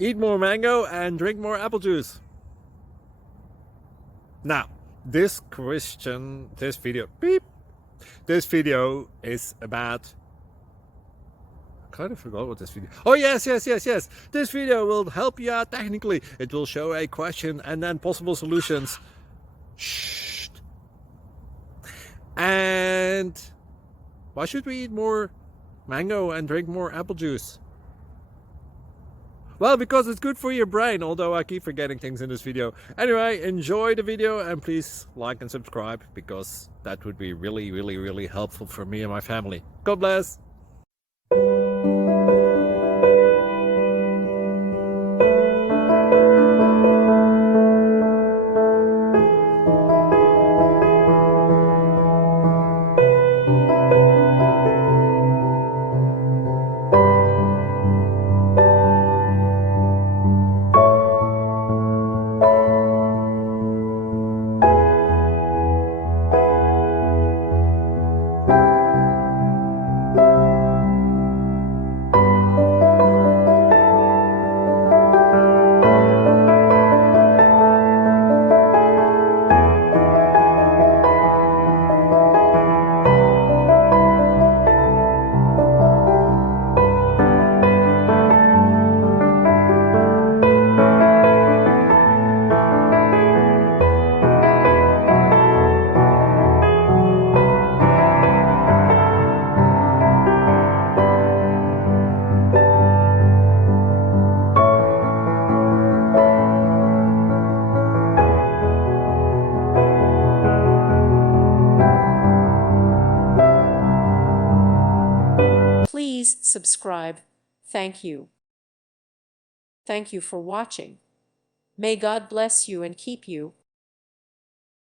Eat more mango and drink more apple juice. Now, this video is about, I kind of forgot what this video. Oh, yes. This video will help you out technically. It will show a question and then possible solutions. Shh. And why should we eat more mango and drink more apple juice? Well, because it's good for your brain, although I keep forgetting things in this video. Anyway, enjoy the video and please like and subscribe, because that would be really helpful for me and my family. God bless! Please subscribe. Thank you. Thank you for watching. May God bless you and keep you.